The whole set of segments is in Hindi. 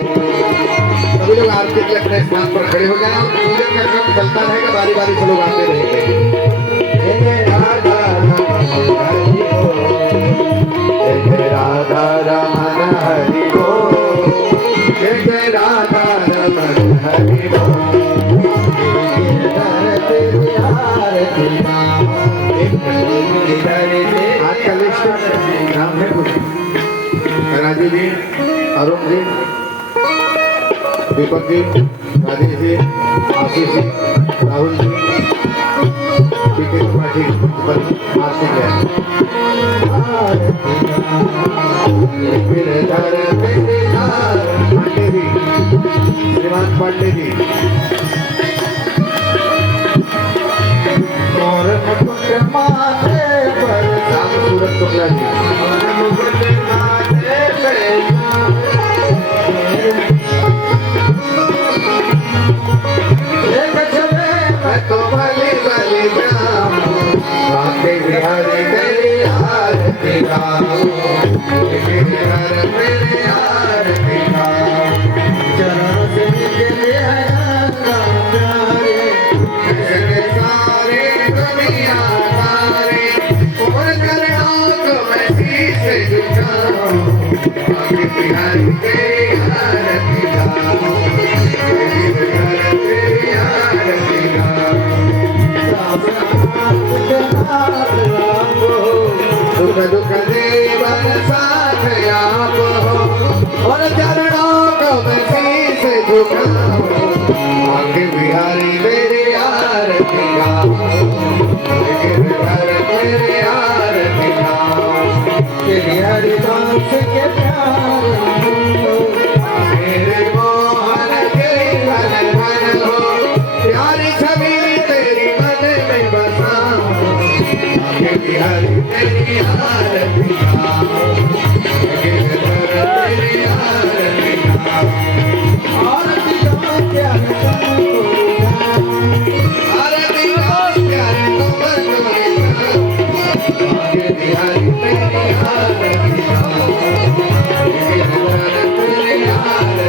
सभी लोग आरती के अपने स्थान पर खड़े हो जाएं और पूजन का क्रम चलता रहेगा, बारी बारी से लोग आते रहेंगे। जय राधा हरि बोल, जय राधा रमन हरि बोल, जय राधा रमन हरि बोल। आजकल नाम है कुछ राजू जी, अरुण जी, दीपक जी, राजेश जी, आशीष जी, राहुल जी, पीके त्रिपाठी पर आरती है। पांडे जी, श्रीमान पांडे जी और मुकुट माथे पर राम सूरत शुक्ला जी, मुकुट माथे पे तो भले भले बाके बिहारी तेरी आरती गाओ, बिहार मेरे आरती गाओ, चरणों से निकले प्यारे, जगत सारे दुनिया सारे, और करनाओं को मैं शीश झुकाऊं, बाके बिहारी तेरी आरती गाओ, बिहार तेरी आरती गाओ। दुख दुख देवन साथ आप हो, और चरणों को मैं शीश झुकाऊं, आगे बिहारी मेरे आरती गाओ, बिहार मेरे आरती गाओ, तेरी हरि दास के प्यार मेरे मोहन के मन मन हो, प्यारी छवि तेरी मन में बसाऊं, आगे बिहारी तेरी आरती गाओ, तेरी आरती गाओ, आरती गाओ प्यार आरती गाओ प्यार आगे बिहारी तेरी आरती गाओ, तेरी आरती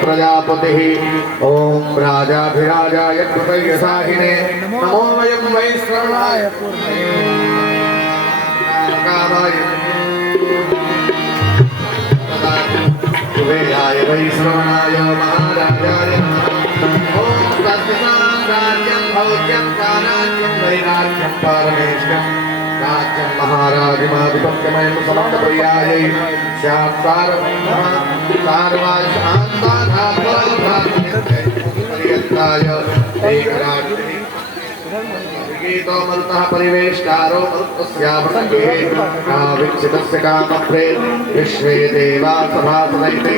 प्रजापति ओम राजाधिराजाय कृतयसाहिने नमो वयं वै श्रवणाय कुबेराय वै श्रवणाय महाराजाय ओम तत्सांगार्यं भौत्यं काराज्यं वैराग्यं परमेश्वरं राज्यं महाराजमाधिपत्यमयं समस्तप्रियायै स्यात्सार सारवाय गीतो मरुतः परिवेष्टारो मरुतस्यावसङ्गे विक्षितस्य कामप्रे विश्वे देवा सभासदैते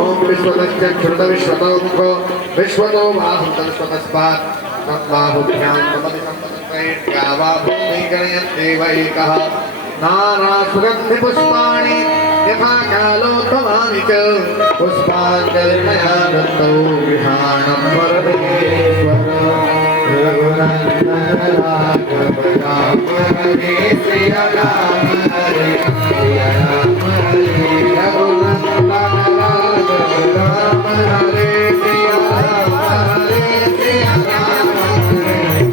ॐ विश्वतश्चक्षुर्त विश्वतो मुखो विश्वतो बाहुतस्वतस्मात् तद्बाहुभ्यां तमति सम्पदत्रैर्या वा भूमि गणयन्ते वैकः नाना सुगन्धिपुष्पाणि यथा कालोत्तमानि च पुष्पाञ्जलिर्मया दत्तौ विहाणं परमेश्वर रघुनन्दन राघव राम हरे सिया राम हरे सिया राम हरे रघुनन्दन राघव राम हरे सिया राम हरे सिया राम हरे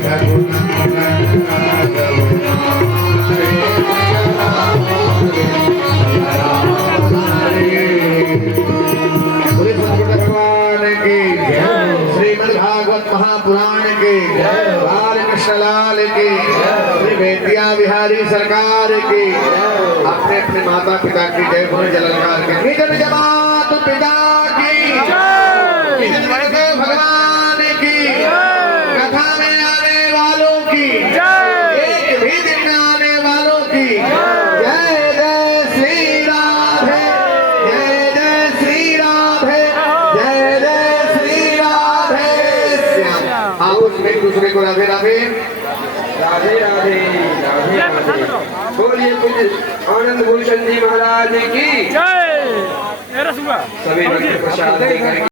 रघुनन्दन राघव राम हरे सिया राम हरे सिया राम हरे। बोले सद्गुरु भगवान की जय, श्रीमद् भागवत महापुराण की जय, बाल कृष्ण लाल की, श्री बेतिया बिहारी सरकार की अपने अपने माता पिता की जय बोले जलंकार के निज निज मात पिता की निज निज गुरुदेव भगवान की कथा में आने वालों की एक भी दिन में आने वालों की जय जय श्री राधे जय जय श्री राधे जय जय श्री राधे श्याम। आप उसमें एक दूसरे को राधे राधे राधे राधे राधे राधे बोलिए पूज्य आनंद भूषण जी महाराज की जय। सभी भक्त प्रसाद लेकर